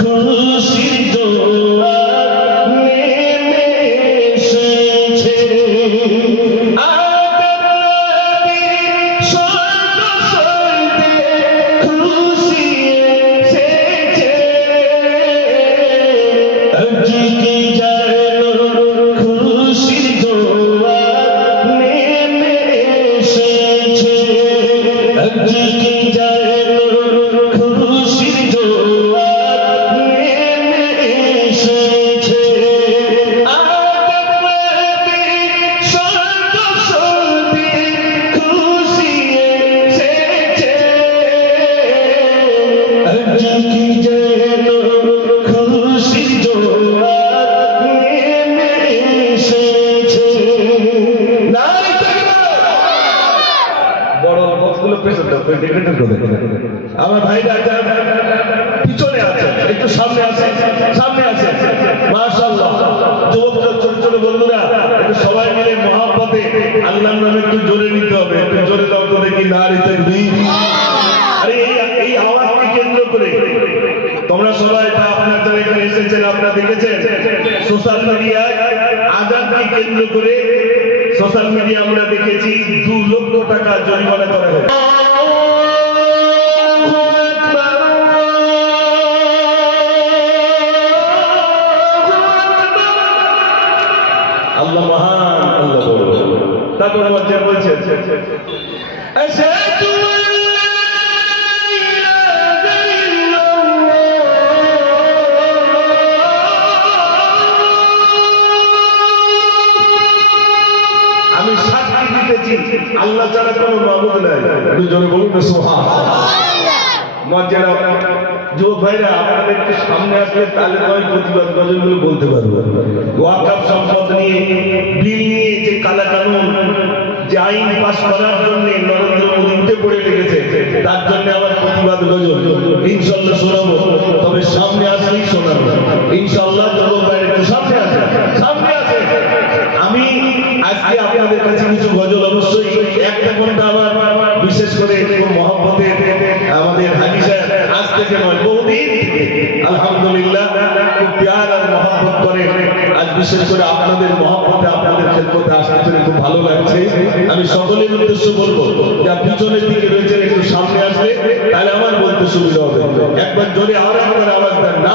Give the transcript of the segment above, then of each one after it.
খুশির কেন্দ্র করে সোশ্যাল মিডিয়া আমরা দেখেছি দু লক্ষ টাকা জরিমানা করা হয়েছে। আল্লাহ মহান, আল্লাহ তারপর আমার আইন প্রতিবাদ গজল তবে সামনে ইনশাল্লাহ যুবক ভাইরা একটু সামনে আছে সামনে আছে আমি আজকে আপনাদের কাছে কিছু গজল অবশ্যই একটা ঘণ্টা আমার বিশেষ করে খুব মহব্বতে আমাদের হাজি সাহেব আমি সকলের উদ্দেশ্য বলব, যা পিছনের দিকে রয়েছেন একটু সামনে আসলে, তাহলে আমার বলতে সুবিধা হবে। একবার জোরে আর একবার আওয়াজ দেন। না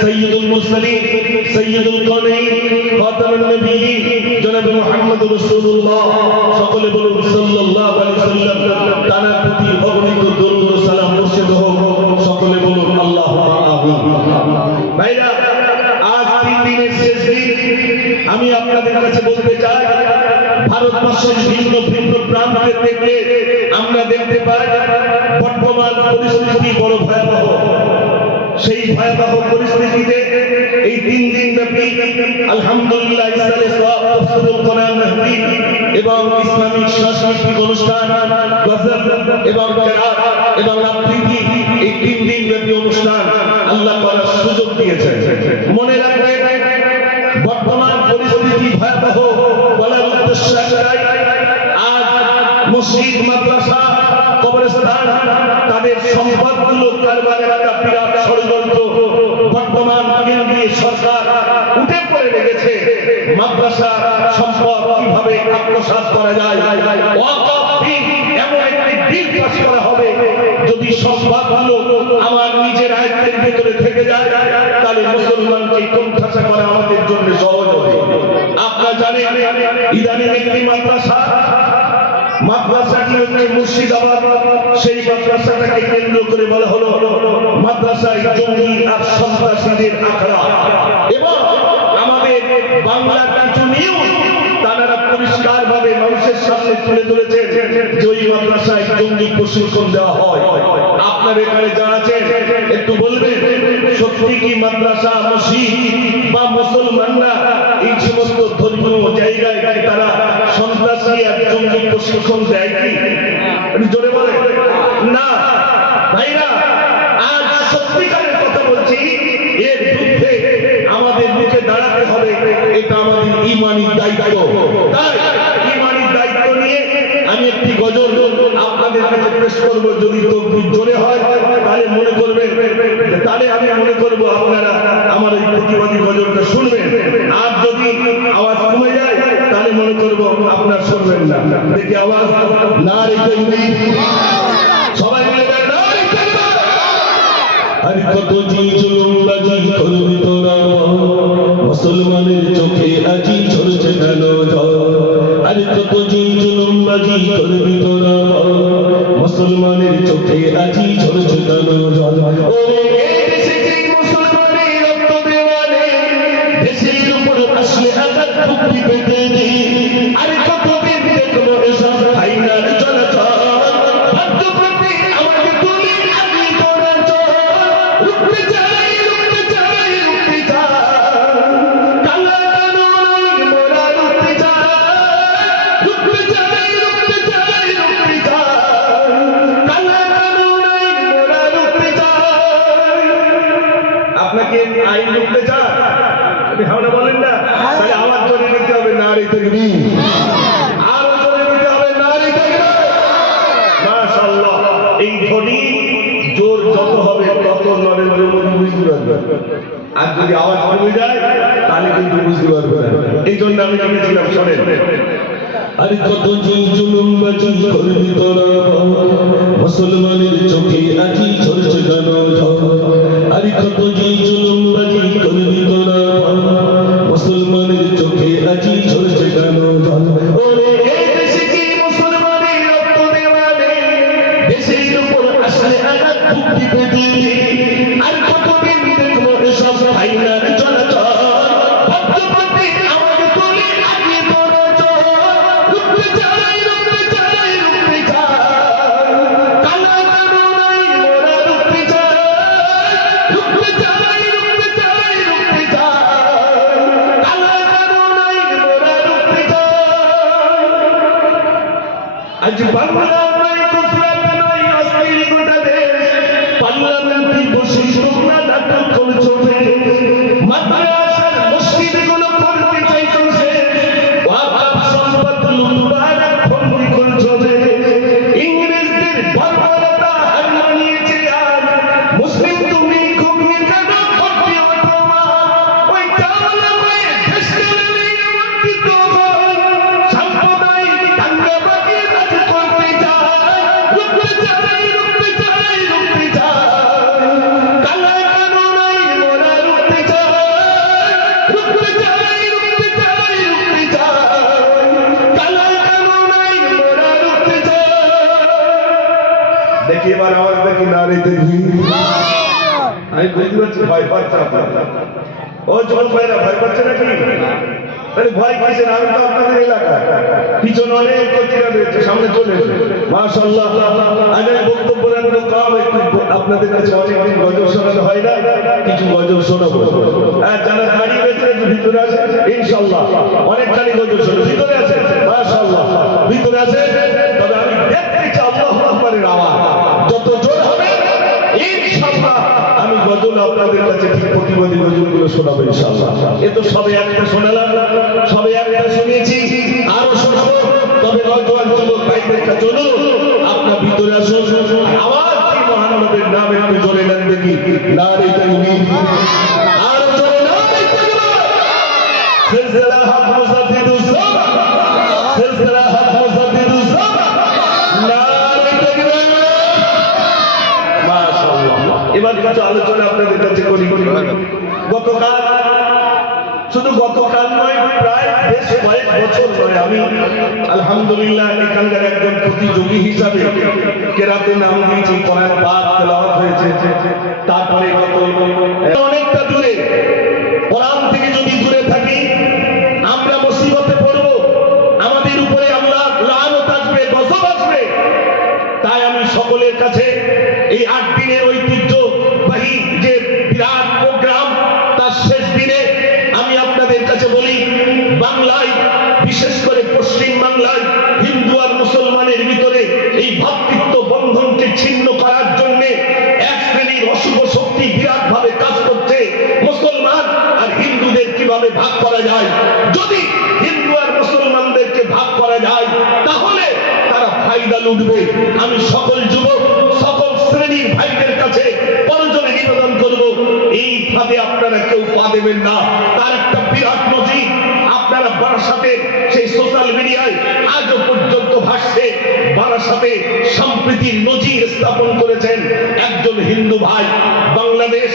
সৈয়দুল মুসলিম সৈয়দুল কনেই খতামুন নবী জনাব মুহাম্মদ রাসূলুল্লাহ। সকলে বলুন, সাল্লাল্লাহু আলাইহি সাল্লাম তার প্রতি অগণিত দরুদ ও সালাম বর্ষিত হোক। সকলে বলুন, আল্লাহু আমিন ভাইরা, আজ তিন দিনের শেষ দিন। আমি আপনাদের কাছে বলতে চাই, ভারতবর্ষের ভিন্ন ভিন্ন প্রান্তে থেকে আমরা দেখতে পাই, বর্তমান পরিস্থিতি বড় ভয়াবহ। সেই ভয়াবহ পরিস্থিতিতে এই তিন দিন ব্যাপী আলহামদুলিল্লাহ ইসলামে সওয়াব তফসিরুল কোরআন মাহফিল এবং ইসলামিক সাংস্কৃতিক অনুষ্ঠান এবং এবং আবৃত্তি এই তিন দিন ব্যাপী অনুষ্ঠান আল্লাহ করার সুযোগ দিয়েছেন। মনে রাখবেন, বর্তমান পরিস্থিতি ভয়াবহ বলার উদ্দেশ্য আজ মসজিদ, মাদ্রাসা কবরস্থান তাদের সম্পদগুলো কারবারের একটা বিরাট ষড়যন্ত্র। বর্তমান কেন্দ্রীয় সরকার উঠে পড়ে লেগেছে। মাদ্রাসা সম্পদ কীভাবে আত্মসাৎ করা যায়? এমন একটি বিল আমার নিজের আয়ত্তের ভিতরে থেকে যায়, তাহলে মুসলমানকে কোণঠাসা করা আমাদের জন্য সহজ হবে আপনারা জানেন ইদানিং একটি মাদ্রাসা মাদ্রাসাটি হচ্ছে মুর্শিদাবাদ সেই মাদ্রাসাটাকে কেন্দ্র করে বলা হলো মাদ্রাসায় জঙ্গি আর সন্ত্রাসীদের আখড়া। এবং আমাদের বাংলার কিছু নিউজ তারা পরিষ্কার ভাবে মানুষের সামনে তুলে ধরেছে যে ওই মাদ্রাসায় জঙ্গি প্রশিক্ষণ দেওয়া হয়। আপনার এখানে যারা আছেন একটু বলবেন সত্যি কি মাদ্রাসা মসজিদ বা মুসলমানরা এই সমস্ত ধর্মীয় জায়গায় তারা সন্ত্রাসী আর জঙ্গি প্রশিক্ষণ দেয় কি? জোরে বলে এটা আমাদের ইমানি দায়িত্ব। তাই ইমানি দায়িত্ব নিয়ে আমি একটি গজল আপনাদের কাছে পেশ করব, যদি তকবির জোরে হয়, তাহলে মনে করবেন তাহলে আমি মনে করব আপনারা আমার এই প্রতিবাদী গজলটা শুনবেন। আর যদি আওয়াজ কমে যায়, তাহলে মনে করব আপনার শুনবেন না। দেখি আওয়াজ, না রেখে সবাই মিলে আর কত জি মুসলমানের চোখে আজি কেন জল আর কত জি জুলুম বাজি করবি তোরা মুসলমানের চোখে আজি দেশে যে মুসলমানের রক্ত দেওয়ালে, দেশের উপর আসলে আঘাত এই ধ্বনি জোর যত হবে তত নরেন্দ্র মোদী বুঝতে পারবে। আর যদি আওয়াজ কমে যায়, তাহলে কিন্তু বুঝতে পারবে এই জন্য আমি লিখেছিলাম শোনেন। আরে কত জুলুম বাজি করবি তোরা মুসলমানের চোখে আজি ঝরছে জল আরে কত যে আমি বুঝতে পারছি, ভয় পাচ্ছে ও যখন ভাইরা ভয় পাচ্ছে নাকি? আরে ভয় আমি তো আপনাদের এলাকা পিছনে অনেক কচিরা রয়েছে, সামনে চলে মাশাল্লাহ বক্তব্য রাখব কাম একটু আপনাদের কাছে গজল শোনানো হয় না, কিছু গজল শোনাবো। যারা ভিতরে আছে ইনশাল্লাহ অনেকখানি গজল শোনো ভিতরে আছে মাশাল্লাহ ভিতরে আছে তবে আমি দেখতে চাই আল্লাহু আওয়াজ। যত জোর হবে, ইনশাআল্লাহ আমি গজল আপনাদের কাছে ঠিক প্রতিবাদী গজলগুলো শোনাবো ইনশাআল্লাহ। এ তো সবে একটা শোনালাম, সবে একটা শুনিয়েছি, আরও শোনাবো। তবে নজওয়ান যুবক ভাইদের কাছে আপনার ভিতরে আসুন কি মহানবীর নাম একটু জোরে নেন দেখি না রে তাকবীর আর সিলসিলা হাত মুসাফিরুস সিলসিলা হাত মুসাফিরুস সাবা না রে তাকবীর মাশাআল্লাহ। এবার কিছু আলোচনা আপনাদের কাছে করি। গতকাল, শুধু গতকাল নয়, প্রায় বেশ কয়েক বছর ধরে আমি আলহামদুলিল্লাহ এখানকার একজন প্রতিযোগী হিসাবে কেরাতে নাম দিয়েছি, কয়েক পাক তেলাওয়াত হয়েছে। তারপরে গত লুটবে আমি সকল যুবক, সকল শ্রেণির ভাইদের কাছে পরজনে নিবেদন করব। এই ফাঁদে আপনারা কেউ পা দেবেন না। তার একটা বিরাট নজির আপনারা বারাসাতে সেই সোশ্যাল মিডিয়ায় আজও পর্যন্ত ভাসছে। বারাসাতে সম্প্রীতির নজির স্থাপন করেছেন একজন হিন্দু ভাই বাংলাদেশ।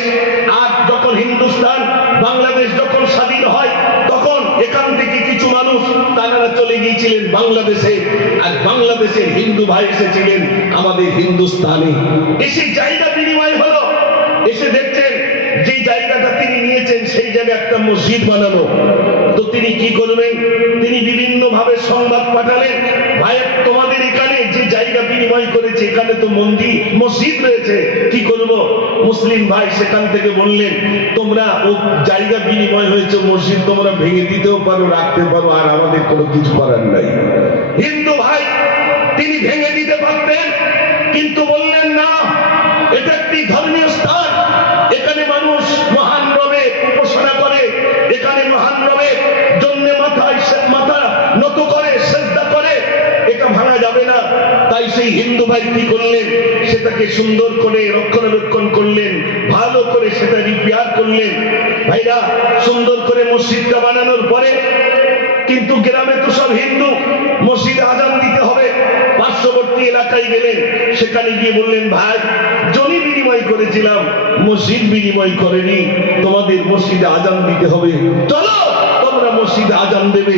আর যখন হিন্দুস্তান, বাংলাদেশ যখন স্বাধীন হয়, তখন এখান থেকে কিছু মানুষ তারা চলে গিয়েছিলেন বাংলাদেশে। আর বাংলাদেশের হিন্দু ভাই এসেছিলেন আমাদের হিন্দুস্তানে। এসে জায়গা বিনিময় হলো। এসে জায়গাটা তিনি সেই জায়গায় একটা মসজিদ বানানো। তো তিনি কি করবেন? তিনি বিভিন্ন ভাবে সংবাদ পাঠালেন। ভাই, তোমাদের এখানে যে জায়গা বিনিময় করেছে, এখানে তো মন্দির, মসজিদ রয়েছে। কি করব? মুসলিম ভাই সেখান থেকে বললেন, তোমরা ও জায়গা বিনিময় হয়েছে, মসজিদ তোমরা ভেঙে দিতেও পারো, রাখতে পারো, আর আমাদের কোনো কিছু করার নাই। হিন্দু ভাই, তিনি ভেঙে দিতে পারতেন, কিন্তু বললেন না এটা একটি ধর্মীয় স্থান এখানে মানুষ মহান রবে উপাসনা করে এখানে মহান রবে জন্য মাথায় সে- মাথা নত করে শ্রদ্ধা করে এটা ভাঙা যাবে না তাই সেই হিন্দু ভাই কি করলেন, সেটাকে সুন্দর করে রক্ষণাবেক্ষণ করলেন, ভালো করে সেটা রিপেয়ার করলেন। ভাইরা, সুন্দর করে মসজিদটা বানানোর পরে কিন্তু গ্রামে তো সব হিন্দু, মসজিদে আজান দিতে হবে। পার্শ্ববর্তী এলাকায় গেলেন, সেখানে গিয়ে বললেন, ভাই, জমি বিনিময় করেছিলাম, মসজিদ বিনিময় করেনি, তোমাদের মসজিদে আজান দিতে হবে। চলো, তোমরা মসজিদে আজান দেবে।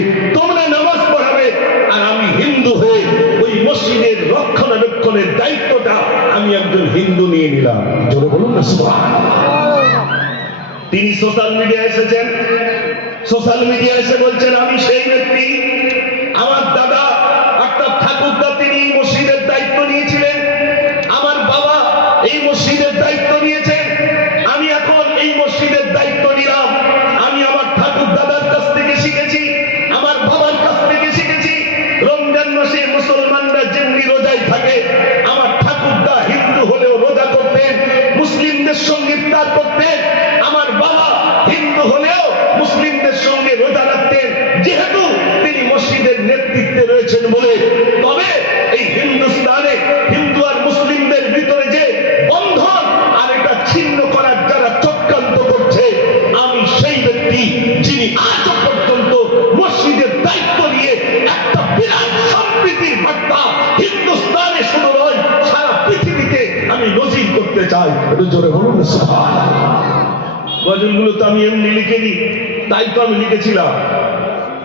রক্ষণাবেক্ষণের দায়িত্বটা আমি একজন হিন্দু নিয়ে নিলাম জোরে বলুন। তিনি সোশ্যাল মিডিয়া এসেছেন সোশ্যাল মিডিয়া এসে বলছেন, আমি সেই ব্যক্তি গজলগুলো তো আমি এমনি লিখিনি, তাই তো আমি লিখেছিলাম।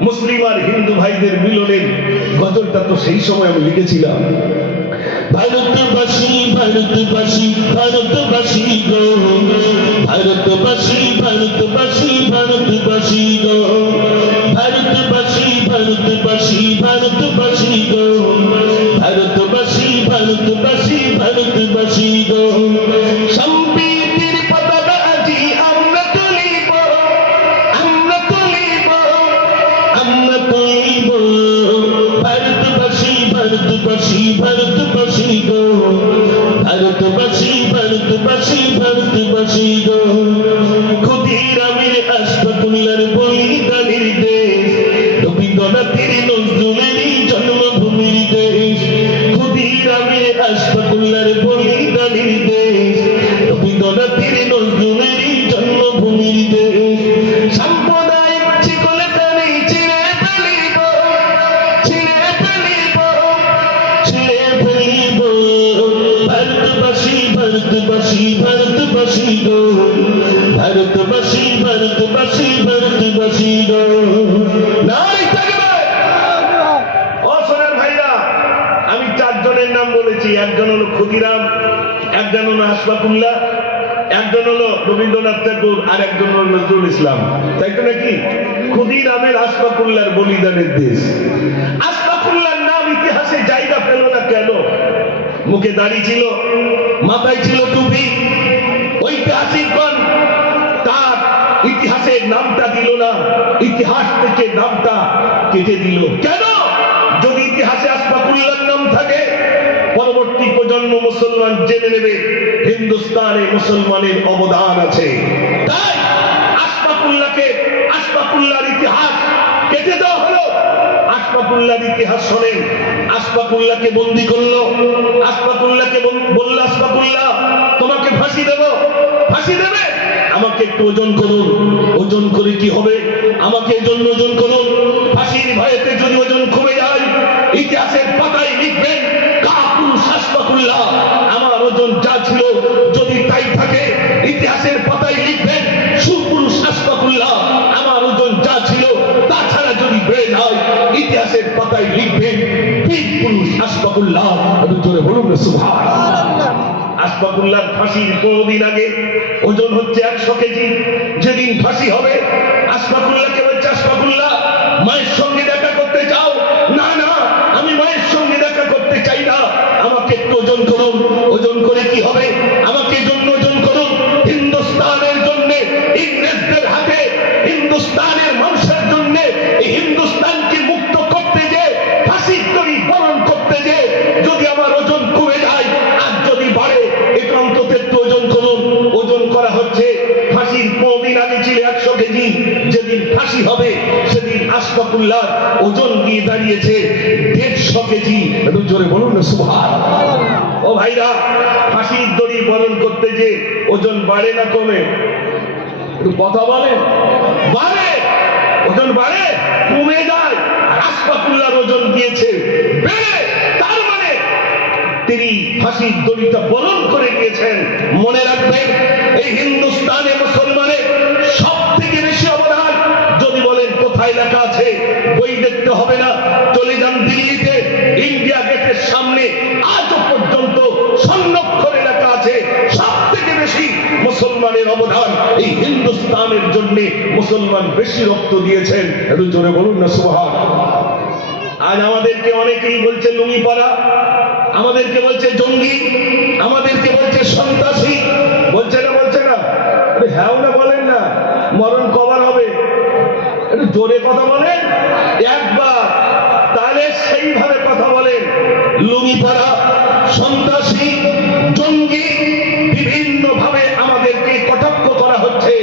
মুসলিম আর হিন্দু ভাইদের মিলনের গজলটা তো সেই সময় আমি লিখেছিলাম। ভারতবাসী ভারতবাসী ভারতবাসী ভারতবাসী গো। ভারতবাসী ভারতবাসী ভারতবাসী গো। আমি চারজনের নাম বলেছি। একজন হলো ক্ষুদিরাম, একজন হলো আশফাকুল্লাহ একজন হলো রবীন্দ্রনাথ ঠাকুর, আর একজন হলো নজরুল ইসলাম। তাই তো নাকি? ক্ষুদিরামের আশফাকুল্লাহর বলিদানের দেশ। আশফাকুল্লাহর মুখে দাড়ি ছিল, মাথায় ছিল টুপি। ঐতিহাসিকগণ তার ইতিহাসের নামটা দিল না, ইতিহাস থেকে নামটা কেটে দিল। কেন? যদি ইতিহাসে আসফাকুল্লার নাম থাকে, পরবর্তী প্রজন্ম মুসলমান জেনে নেবে, হিন্দুস্তানে মুসলমানের অবদান আছে। তাই আশফাকুল্লাহকে আশফাকুল্লাহর ইতিহাস কেটে দেওয়া হলো। আশফাকুল্লাহর ইতিহাস শোনেন। আশফাকুল্লাহকে বন্দি করল। আশফাকুল্লাহকে বলল আশফাকুল্লাহ তোমাকে ফাঁসি দেব। ফাঁসি দেবে? আমাকে একটু ওজন করুন। ওজন করে কি হবে? আমাকে এজন্য ওজন করুন। ফাঁসির ভয়েতে যদি ওজন কমে যায়, ইতিহাসের পাতায় লিখবেন, কাপুরুষ আশফাকুল্লাহ আমার ওজন যা ছিল যদি তাই থাকে, ইতিহাসের পুরুষ আশফাকুল্লাহ। আমি জোরে বলুন সুভাষ আশফাকুল্লাহ ফাঁসির কোনদিন আগে ওজন হচ্ছে একশো কেজি। যেদিন ফাঁসি হবে আশফাকুল্লাহকে বলছে আশফাকুল্লাহ মায়ের সঙ্গে দেখা আশফাকুল্লাহ ওজন গিয়ে দাঁড়িয়েছে দেড়শো কেজি। একটু জোরে বলুন না সুভাষ ও ভাইরা ফাঁসির দড়ি বরণ করতে যে ওজন বাড়ে না কমে, একটু কথা বলেন। বাড়ে, ওজন বাড়ে, কমে যায় আর আশফাকুল্লাহর ওজন গিয়েছে বেড়ে, তার মানে তিনি ফাঁসির দড়িটা বরণ করে নিয়েছেন। মনে রাখবেন, এই হিন্দুস্তানে মুসলমানের সব থেকে বেশি অবদান, যদি বলেন কোথায় লেখা বই দেখতে হবে না। চলে যান দিল্লিতে, ইন্ডিয়া গেটের সামনে, আজও পর্যন্ত সংরক্ষণে লেখা আছে। সব থেকে বেশি মুসলমানের অবদান এই হিন্দুস্তানের জন্য মুসলমান বেশি রক্ত দিয়েছেন। একটু জোরে বলুন না, সুবহান। আজ আমাদেরকে অনেকেই বলছে লুঙ্গি পরা আমাদেরকে বলছে জঙ্গি, আমাদেরকে বলছে সন্ত্রাসী, বলছে না বলছে না? হ্যাঁ না বলেন না মরণ কবার হবে একটু জোরে কথা বলেন। একবার তাহলে সেইভাবে কথা বলেন। লুঙ্গি পরা, সন্ত্রাসী, জঙ্গি বিভিন্ন ভাবে আমাদেরকে কটাক্ষ করা হচ্ছে।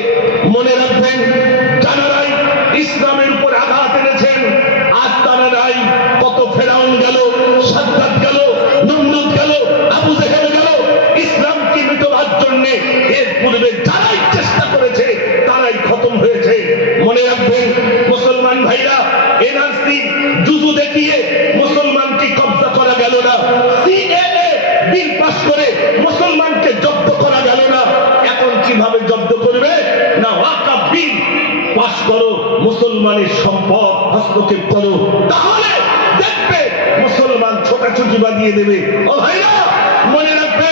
মনে রাখবেন যারাই ইসলামের উপর আঘাত এনেছেন, আর তারাই কত ফেরাউন গেল সাদ্দাত গেল, নমরুদ গেল, আবু জেহেল গেল, ইসলামকে মিটবার জন্য এর পূর্বে মনে রাখবেন মুসলমান ভাইরা এনআরসি জুজু দেখিয়ে মুসলমানকে কবজা করা গেল না। বিল পাস করে মুসলমানকে জব্দ করা গেল না। এখন কীভাবে জব্দ করবে? না ওয়াকা বিল পাস করো, মুসলমানের সম্পদ হস্তক্ষেপ করো। তাহলে দেখবে মুসলমান ছোটাছুটি বানিয়ে দেবে। ও ভাইরা, মনে রাখবে,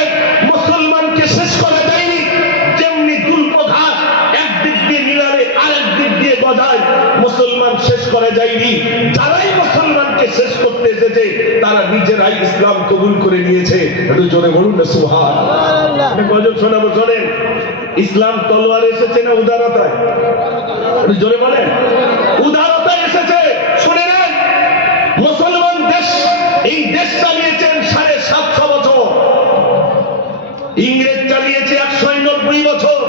মুসলমানকে শেষ করা যায়নি। যেমনি দুল্প ঘাস একদিক দিয়ে মিলালে আরেক দিক গজায় মুসলমান শেষ করা যায়নি। যারাই মুসলমানকে শেষ করতে এসেছে তারা নিজেরাই ইসলাম কবুল করে নিয়েছে। একটু জোরে বলুন না সুহান গজব শোনাবো শোনেন? ইসলাম তলোয়ার এসেছে না উদারতায়? জোরে বলেন। উদারতায় এসেছে শুনে নেন। মুসলমান দেশ এই দেশ চালিয়েছেন সাড়ে সাতশো বছর। ইংরেজ চালিয়েছে একশো নব্বই বছর।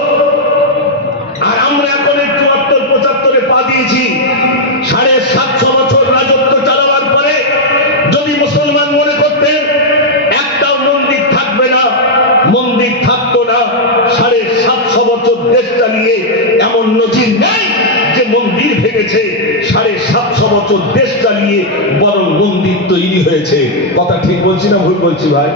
বলছি না ভুল বলছি ভাই?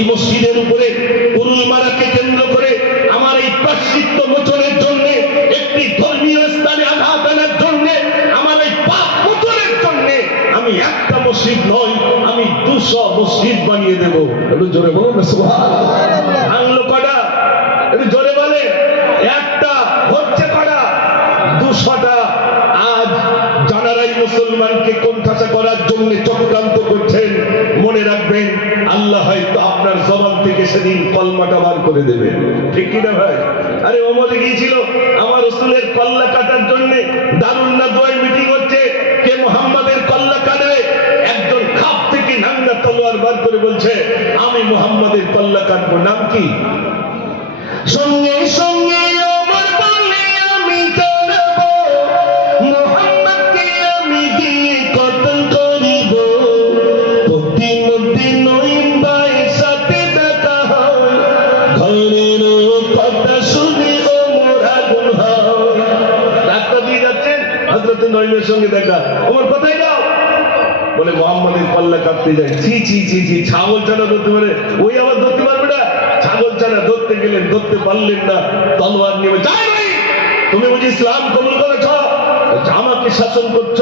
ওই মসজিদের উপরে কুরুল মারাকে কেন্দ্র করে আমার এই প্রাশ্চিত্য মোচনের জন্য, একটি ধর্মীয় স্থানে আঘাত আনার জন্য, আমার এই পাপ মোচনের জন্য আমি একটা মসজিদ নয়, আমি দুশো মসজিদ বানিয়ে দেব। একটু জোরে বলুন না সুবহান ভাঙলো কটা একটু জোরে বলে একটা হচ্ছে কটা দুশোটা। আজ জানারাই মুসলমানকে কোণঠাসা করার জন্য চক্রান্ত করছেন মনে রাখবেন আল্লাহ হয়তো আপনার জবান থেকে সেদিন কলমাটা বার করে দেবে। ঠিক কিনা ভাই? আরে ওমরে গিয়েছিল আমার রসুলের কল্লা কাটার জন্য দারুণ না দোয় মিটিং হচ্ছে। কে মোহাম্মদের কল্লা কাটবে? একজন খাপ থেকে নাঙ্গা তলোয়ার বার করে বলছে, আমি মোহাম্মদের কল্লা কাটবো। নাম কি? সঙ্গে সঙ্গে হজরত সঙ্গে দেখা। আমার কোথায় যাও? বলে, মোহাম্মদের পাল্লা কাটতে যায়। ছি ছি ছি ছি, ছাগল ছানা ধরতে পারে। ওই আবার ধরতে পারবে না। ছাগল ছানা ধরতে গেলেন ধরতে পারলেন না। তলোয়ার নিয়ে যাই ভাই, তুমি বুঝি ইসলাম কবুল করেছ? আমাকে শাসন করছ।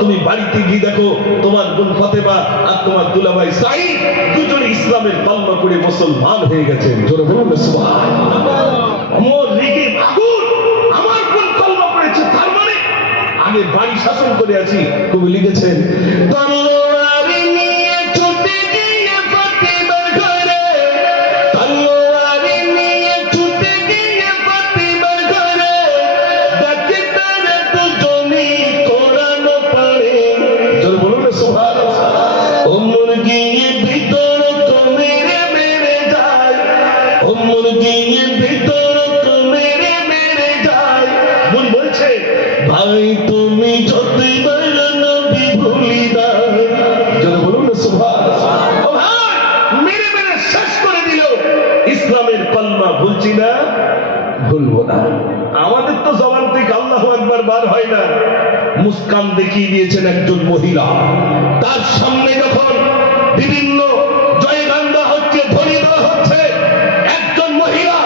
তুমি বাড়িতে গিয়ে দেখো, তোমার বোন ফতেমা আর তোমার দুলাভাই সাই দুজন ইসলামের কলমা করে মুসলমান হয়ে গেছে। জোরে বলুন না সুবহান আমার রেগে আগে বাড়ি শাসন করে আছি কবি লিখেছেন। তলোয়ারি নিয়ে আমাদের তো জবান থেকে আল্লাহ একবার বার হয় না। মুস্কান দেখিয়ে দিয়েছেন একজন মহিলা। তার সামনে যখন বিভিন্ন জয়গান দেওয়া হচ্ছে ধরিয়ে দেওয়া হচ্ছে, একজন মহিলা